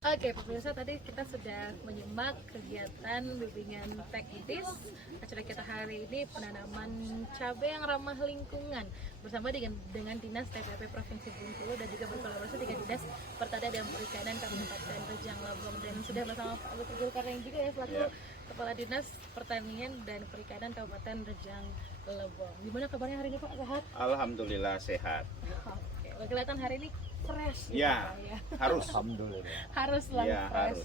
Oke, pemirsa, tadi kita sudah menyimak kegiatan bimbingan teknis. Acara kita hari ini penanaman cabai yang ramah lingkungan bersama dengan Dinas TPP Provinsi Bengkulu dan juga berkolaborasi dengan Dinas Pertanian dan Perikanan Kabupaten Rejang Lebong, dan sudah bersama Pak Lutfi Zulkarnain juga ya selaku Kepala Dinas Pertanian dan Perikanan Kabupaten Rejang Lebong. Gimana kabarnya hari ini, Pak? Sehat? Alhamdulillah sehat. Oke, kelihatan hari ini fresh gitu, Ya, Pak, ya. harus. Alhamdulillah. Harus lah Ya, fresh. harus.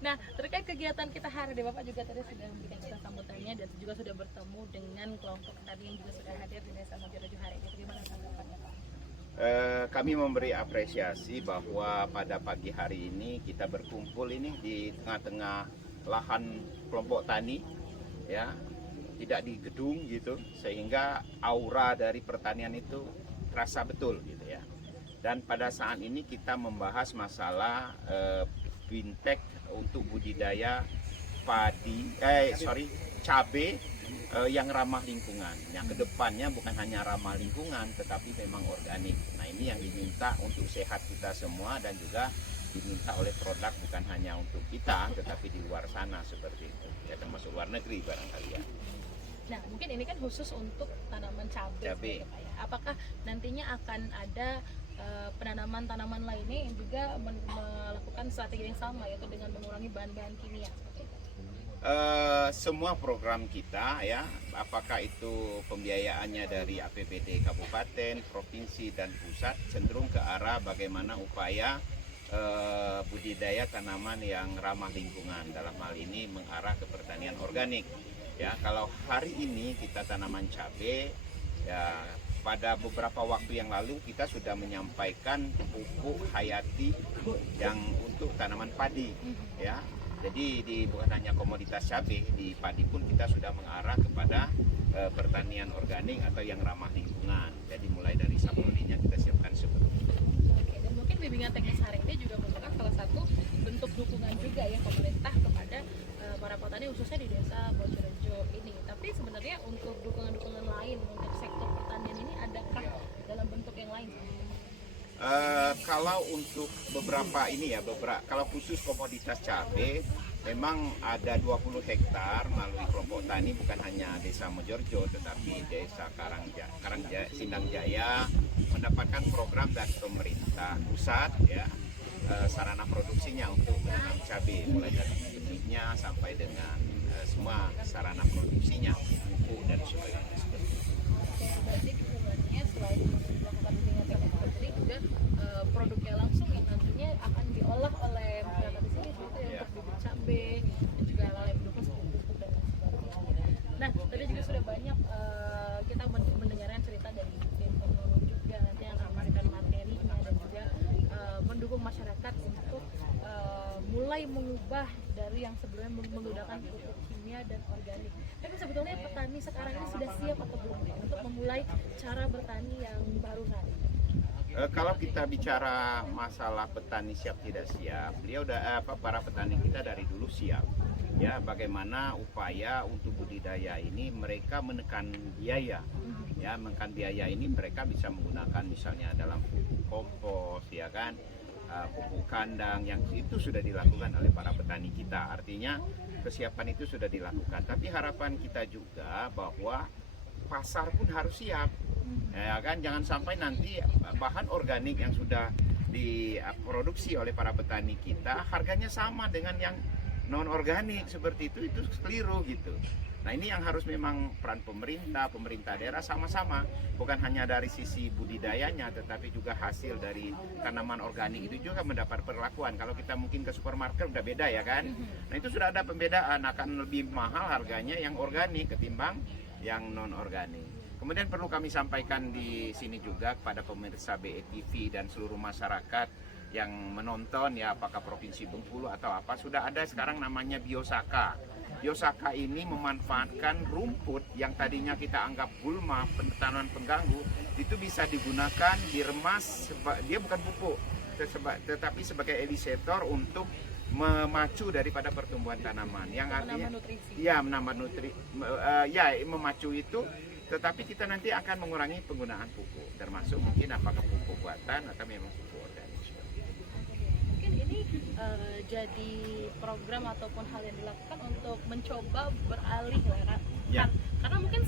Nah, terkait kegiatan kita hari ini, Bapak juga tadi sudah memberikan kita sambutannya dan juga sudah bertemu dengan kelompok tadi yang juga sudah hadir di Desa Mojorejo hari ini. Bagaimana tanggapannya, Pak? Kami memberi apresiasi bahwa pada pagi hari ini kita berkumpul ini di tengah-tengah lahan kelompok tani, ya, tidak di gedung gitu, sehingga aura dari pertanian itu terasa betul gitu ya. Dan pada saat ini kita membahas masalah fintech untuk budidaya cabai yang ramah lingkungan. Yang kedepannya bukan hanya ramah lingkungan, tetapi memang organik. Nah, ini yang diminta untuk sehat kita semua dan juga diminta oleh produk bukan hanya untuk kita, tetapi di luar sana seperti itu. Ya, termasuk luar negeri barangkali ya. Nah, mungkin ini kan khusus untuk tanaman cabai. Cabai. Gitu, Pak, ya. Apakah nantinya akan ada penanaman tanaman lainnya yang juga melakukan strategi yang sama, yaitu dengan mengurangi bahan-bahan kimia? Semua program kita ya, apakah itu pembiayaannya dari APBD kabupaten, provinsi dan pusat, cenderung ke arah bagaimana upaya budidaya tanaman yang ramah lingkungan, dalam hal ini mengarah ke pertanian organik. Ya, kalau hari ini kita tanaman cabai, ya pada beberapa waktu yang lalu kita sudah menyampaikan pupuk hayati yang untuk tanaman padi, ya. Jadi bukan hanya komoditas cabai, di padi pun kita sudah mengarah kepada pertanian organik atau yang ramah lingkungan. Jadi mulai dari sampelnya kita siapkan seperti itu. Oke, dan mungkin bimbingan teknis hari ini juga merupakan salah satu bentuk dukungan juga ya pemerintah kepada para petani khususnya di Desa Mojorejo ini. Tapi sebenarnya untuk dukungan-dukungan lain untuk sektor pertanian ini adakah dalam bentuk yang lain? Kalau untuk beberapa ini ya, kalau khusus komoditas cabai, memang ada 20 hektar melalui kelompok tani, bukan hanya Desa Mojorejo tetapi Desa Sindang Jaya mendapatkan program dari pemerintah pusat ya, sarana produksinya untuk menanam cabai, mulai dari benihnya sampai dengan semua sarana produksinya, pupuk dan sebagainya. Berarti dukungannya selain melakukan bimbingan teknis seperti ini juga produknya langsung yang nantinya akan diolah oleh masyarakat di sini gitu ya, untuk bibit cabai dan juga hal yang mendukung seperti pupuk dan sebagainya. Nah, tadi juga sudah banyak kita mendengarkan cerita dari tim pengelola juga nanti yang akan memberikan materinya dan juga mendukung masyarakat untuk mulai mengubah dari yang sebelumnya menggunakan pupuk kimia dan organik. Tapi sebetulnya petani sekarang ini sudah siap atau belum untuk memulai cara bertani yang baru saat ini? Kalau kita bicara masalah petani siap tidak siap, para petani kita dari dulu siap. Ya, bagaimana upaya untuk budidaya ini mereka menekan biaya. Ya, menekan biaya ini mereka bisa menggunakan misalnya dalam pupuk kompos, ya kan, pupuk kandang, yang itu sudah dilakukan oleh para petani kita. Artinya kesiapan itu sudah dilakukan. Tapi harapan kita juga bahwa pasar pun harus siap. Ya kan, jangan sampai nanti bahan organik yang sudah diproduksi oleh para petani kita harganya sama dengan yang non organik, seperti itu keliru gitu. Nah, ini yang harus memang peran pemerintah daerah sama-sama, bukan hanya dari sisi budidayanya tetapi juga hasil dari tanaman organik itu juga mendapat perlakuan. Kalau kita mungkin ke supermarket udah beda ya kan. Nah, itu sudah ada pembedaan, akan lebih mahal harganya yang organik ketimbang yang non organik. Kemudian perlu kami sampaikan di sini juga kepada pemirsa BETV dan seluruh masyarakat yang menonton ya, apakah Provinsi Bengkulu atau apa, sudah ada sekarang namanya Biosaka. Biosaka ini memanfaatkan rumput yang tadinya kita anggap gulma, tanaman pengganggu, itu bisa digunakan, diremas, dia bukan pupuk, tetapi sebagai elisator untuk memacu daripada pertumbuhan tanaman. Yang artinya menambah nutrisi, memacu itu. Tetapi kita nanti akan mengurangi penggunaan pupuk, termasuk mungkin apakah pupuk buatan atau memang pupuk organik. Mungkin ini ini jadi program ataupun hal yang dilakukan untuk mencoba beralih lah Kak. Ya. Karena mungkin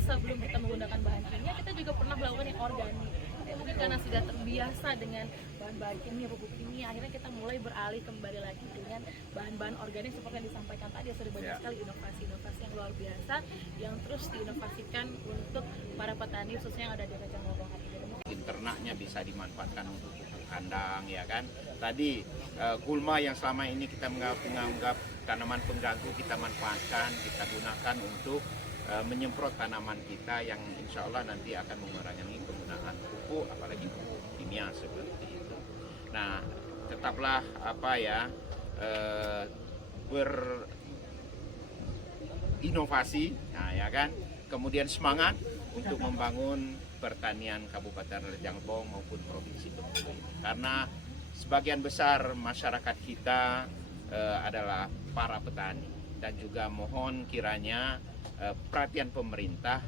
sebelum kita menggunakan bahan kimia kita juga pernah melakukan yang organik. Mungkin karena sudah terbiasa dengan bahan-bahan kimia, pupuk kimia, akhirnya kita mulai beralih kembali lagi dengan bahan-bahan organik seperti yang disampaikan tadi. Sudah banyak sekali inovasi-inovasi yang luar biasa yang terus diinovasikan untuk para petani khususnya yang ada di Rejang Lebong hari ini. Mungkin ternaknya bisa dimanfaatkan untuk pupuk kandang, ya kan. Tadi gulma yang selama ini kita menganggap tanaman pengganggu, kita manfaatkan, kita gunakan untuk menyemprot tanaman kita yang insya Allah nanti akan mengurangi penggunaan pupuk, apalagi pupuk kimia seperti itu. Nah, tetaplah berinovasi, nah ya kan, kemudian semangat untuk membangun pertanian Kabupaten Rejang Lebong maupun Provinsi Bengkulu ini. Karena sebagian besar masyarakat kita adalah para petani, dan juga mohon kiranya perhatian pemerintah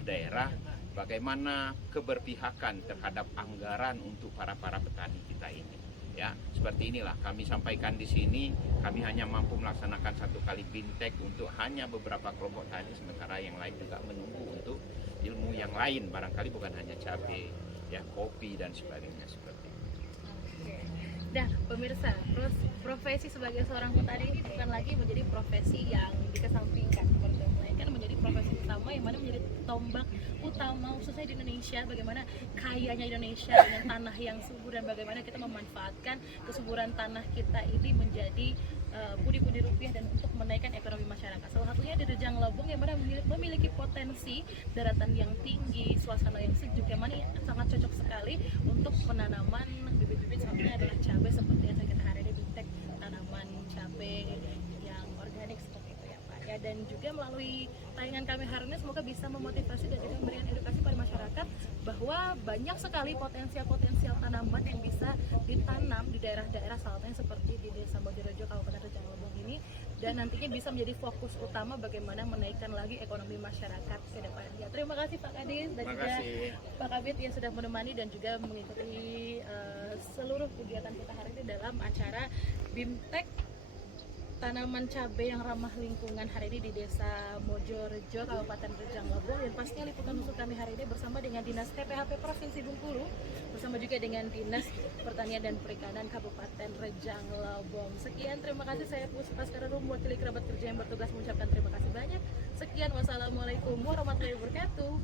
daerah bagaimana keberpihakan terhadap anggaran untuk para petani kita ini. Ya, seperti inilah kami sampaikan di sini. Kami hanya mampu melaksanakan 1 kali bintek untuk hanya beberapa kelompok tani, sementara yang lain juga menunggu untuk ilmu yang lain, barangkali bukan hanya cabai, ya, kopi dan sebagainya seperti itu. Oke. Nah, pemirsa, profesi sebagai seorang petani ini bukan lagi menjadi profesi yang dikesampingkan, seperti itu, melainkan menjadi profesi utama yang mana menjadi tombak utama khususnya di Indonesia, bagaimana kayanya Indonesia dengan tanah yang subur dan bagaimana kita memanfaatkan kesuburan tanah kita ini menjadi pundi-pundi rupiah dan untuk menaikkan ekonomi masyarakat. Salah satunya di Rejang Lebong yang mana memiliki potensi daratan yang tinggi, suasana yang sejuk, yang mana sangat cocok sekali untuk penanaman bibit-bibit, salah adalah cabai seperti yang kita hari ini bintek tanaman cabai yang organik seperti itu ya Pak. Ya, dan juga melalui tayangan kami hari ini semoga bisa memotivasi dan juga memberikan edukasi pada masyarakat bahwa banyak sekali potensial tanaman yang bisa ditanam di daerah-daerah salah satunya seperti di Desa Mojorejo, Kabupaten Rejang Lebong ini, dan nantinya bisa menjadi fokus utama bagaimana menaikkan lagi ekonomi masyarakat ke depannya. Terima kasih Pak Kadis dan juga Pak Kabit yang sudah menemani dan juga mengikuti seluruh kegiatan kita hari ini dalam acara BIMTEK tanaman cabai yang ramah lingkungan hari ini di Desa Mojorejo, Kabupaten Rejang Lebong. Dan pastinya liputan khusus kami hari ini bersama dengan Dinas TPHP Provinsi Bengkulu, bersama juga dengan Dinas Pertanian dan Perikanan Kabupaten Rejang Lebong. Sekian, terima kasih. Saya Puspa Skarero, mewakili kerabat kerja yang bertugas mengucapkan terima kasih banyak. Sekian, wassalamualaikum warahmatullahi wabarakatuh.